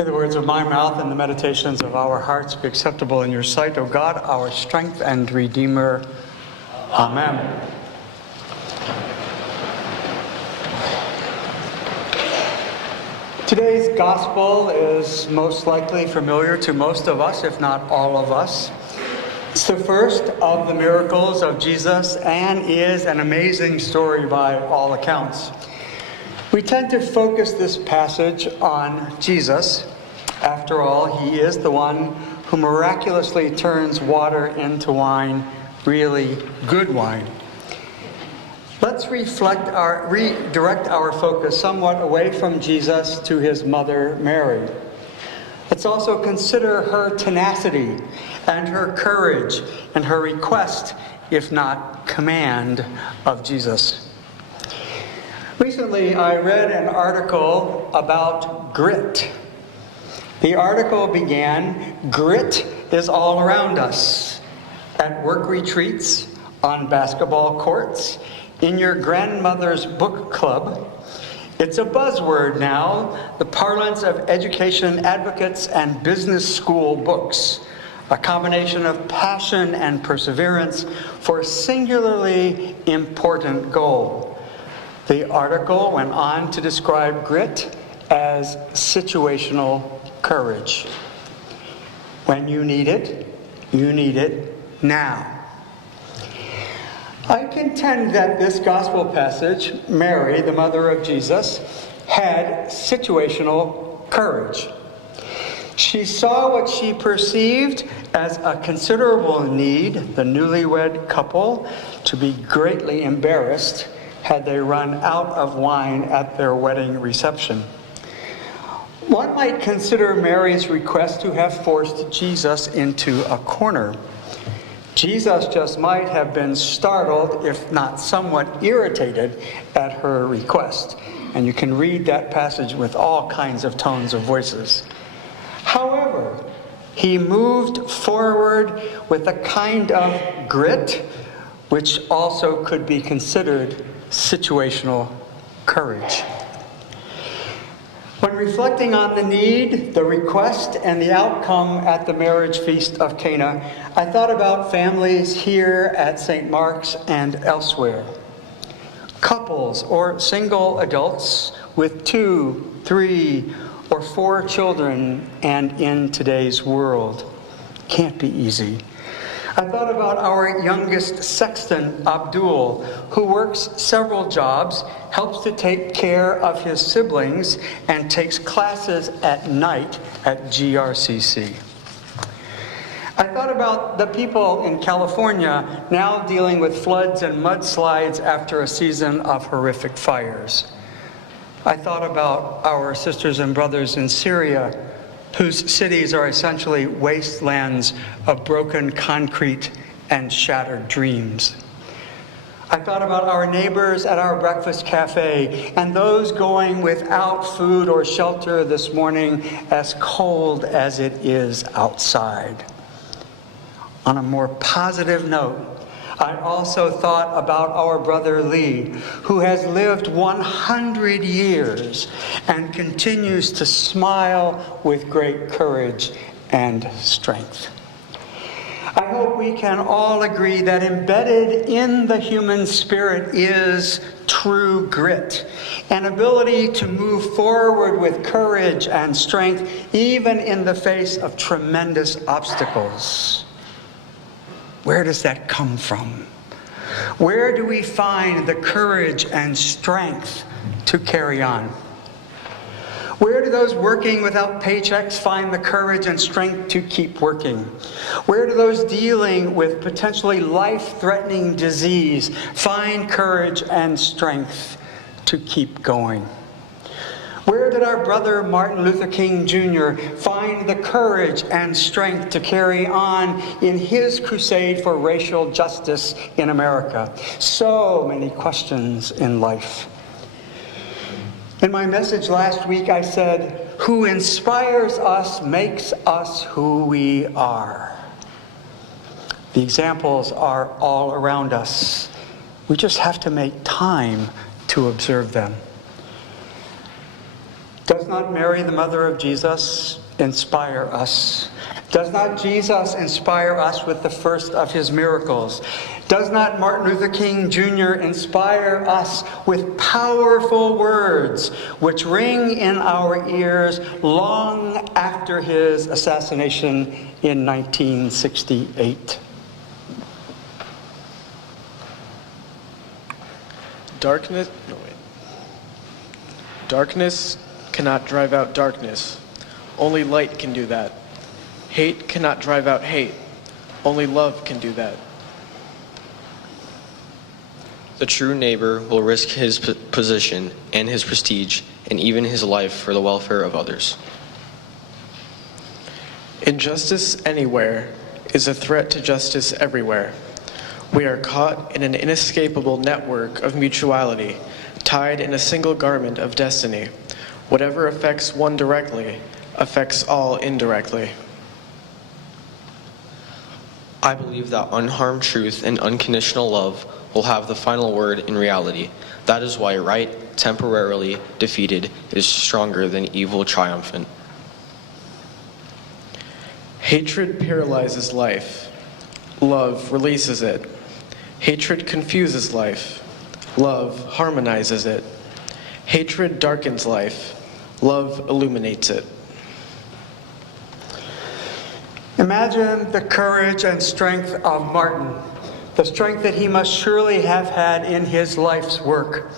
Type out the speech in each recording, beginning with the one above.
May the words of my mouth and the meditations of our hearts be acceptable in your sight, O God, our strength and Redeemer. Amen. Today's gospel is most likely familiar to most of us, if not all of us. It's the first of the miracles of Jesus and is an amazing story by all accounts. We tend to focus this passage on Jesus. After all, he is the one who miraculously turns water into wine, really good wine. Let's redirect our focus somewhat away from Jesus to his mother, Mary. Let's also consider her tenacity and her courage and her request, if not command, of Jesus. Recently, I read an article about grit. The article began, "Grit is all around us. At work retreats, on basketball courts, in your grandmother's book club. It's a buzzword now, the parlance of education advocates and business school books. A combination of passion and perseverance for a singularly important goal." The article went on to describe grit as situational courage. When you need it now. I contend that this gospel passage, Mary, the mother of Jesus, had situational courage. She saw what she perceived as a considerable need, the newlywed couple, to be greatly embarrassed had they run out of wine at their wedding reception. One might consider Mary's request to have forced Jesus into a corner. Jesus just might have been startled, if not somewhat irritated, at her request. And you can read that passage with all kinds of tones of voices. However, he moved forward with a kind of grit, which also could be considered situational courage. When reflecting on the need, the request, and the outcome at the marriage feast of Cana, I thought about families here at St. Mark's and elsewhere. Couples or single adults with 2, 3, or 4 children, and in today's world. Can't be easy. I thought about our youngest sexton, Abdul, who works several jobs, helps to take care of his siblings, and takes classes at night at GRCC. I thought about the people in California now dealing with floods and mudslides after a season of horrific fires. I thought about our sisters and brothers in Syria, whose cities are essentially wastelands of broken concrete and shattered dreams. I thought about our neighbors at our breakfast cafe and those going without food or shelter this morning, as cold as it is outside. On a more positive note, I also thought about our brother Lee, who has lived 100 years and continues to smile with great courage and strength. I hope we can all agree that embedded in the human spirit is true grit, an ability to move forward with courage and strength, even in the face of tremendous obstacles. Where does that come from? Where do we find the courage and strength to carry on? Where do those working without paychecks find the courage and strength to keep working? Where do those dealing with potentially life-threatening disease find courage and strength to keep going? Where did our brother Martin Luther King Jr. find the courage and strength to carry on in his crusade for racial justice in America? So many questions in life. In my message last week, I said, "Who inspires us makes us who we are." The examples are all around us. We just have to make time to observe them. Does not Mary, the mother of Jesus, inspire us? Does not Jesus inspire us with the first of his miracles? Does not Martin Luther King Jr. inspire us with powerful words which ring in our ears long after his assassination in 1968? Darkness cannot drive out darkness. Only light can do that. Hate cannot drive out hate. Only love can do that. The true neighbor will risk his position and his prestige and even his life for the welfare of others. Injustice anywhere is a threat to justice everywhere. We are caught in an inescapable network of mutuality, tied in a single garment of destiny. Whatever affects one directly affects all indirectly. I believe that unharmed truth and unconditional love will have the final word in reality. That is why right, temporarily defeated, is stronger than evil triumphant. Hatred paralyzes life. Love releases it. Hatred confuses life. Love harmonizes it. Hatred darkens life. Love illuminates it. Imagine the courage and strength of Martin, the strength that he must surely have had in his life's work.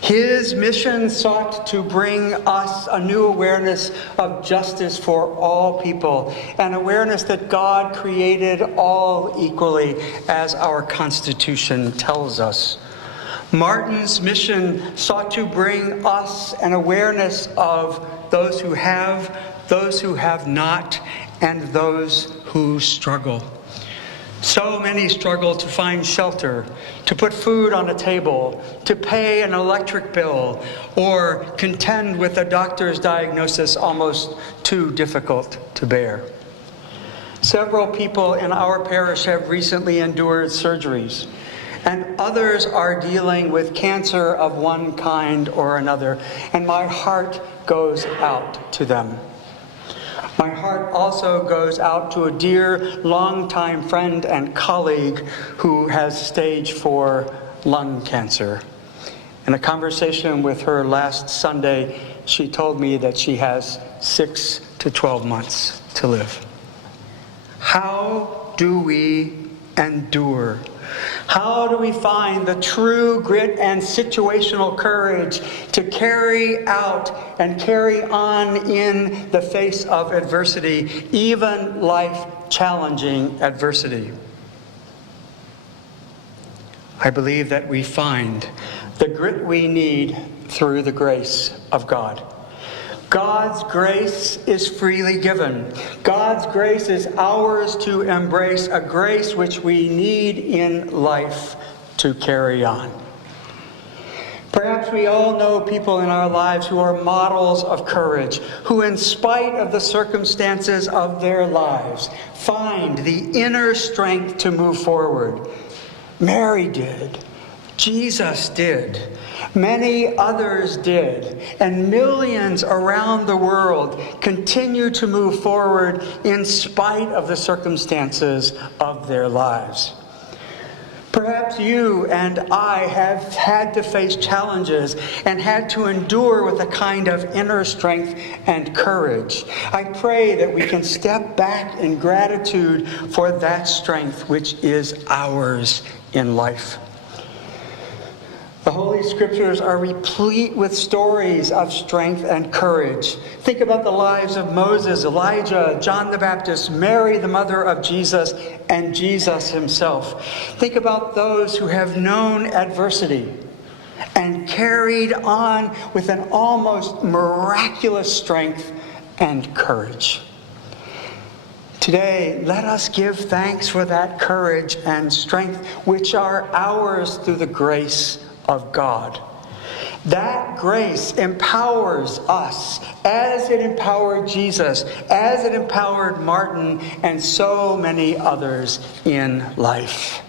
His mission sought to bring us a new awareness of justice for all people, an awareness that God created all equally, as our Constitution tells us. Martin's mission sought to bring us an awareness of those who have not, and those who struggle. So many struggle to find shelter, to put food on a table, to pay an electric bill, or contend with a doctor's diagnosis almost too difficult to bear. Several people in our parish have recently endured surgeries, and others are dealing with cancer of one kind or another, and my heart goes out to them. My heart also goes out to a dear, longtime friend and colleague who has stage 4 lung cancer. In a conversation with her last Sunday, she told me that she has 6 to 12 months to live. How do we endure? How do we find the true grit and situational courage to carry out and carry on in the face of adversity, even life-challenging adversity? I believe that we find the grit we need through the grace of God. God's grace is freely given. God's grace is ours to embrace, a grace which we need in life to carry on. Perhaps we all know people in our lives who are models of courage, who in spite of the circumstances of their lives, find the inner strength to move forward. Mary did. Jesus did. Many others did. And millions around the world continue to move forward in spite of the circumstances of their lives. Perhaps you and I have had to face challenges and had to endure with a kind of inner strength and courage. I pray that we can step back in gratitude for that strength which is ours in life. The Holy Scriptures are replete with stories of strength and courage. Think about the lives of Moses, Elijah, John the Baptist, Mary, the mother of Jesus, and Jesus himself. Think about those who have known adversity and carried on with an almost miraculous strength and courage. Today, let us give thanks for that courage and strength which are ours through the grace of God. That grace empowers us as it empowered Jesus, as it empowered Martin, and so many others in life.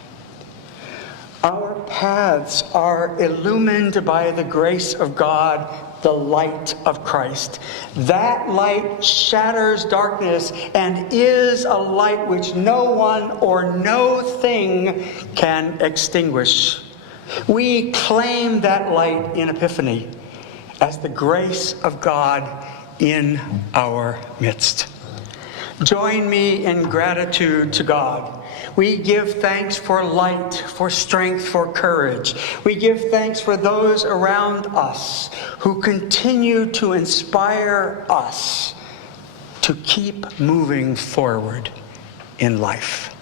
Our paths are illumined by the grace of God, the light of Christ. That light shatters darkness and is a light which no one or no thing can extinguish. We claim that light in Epiphany as the grace of God in our midst. Join me in gratitude to God. We give thanks for light, for strength, for courage. We give thanks for those around us who continue to inspire us to keep moving forward in life.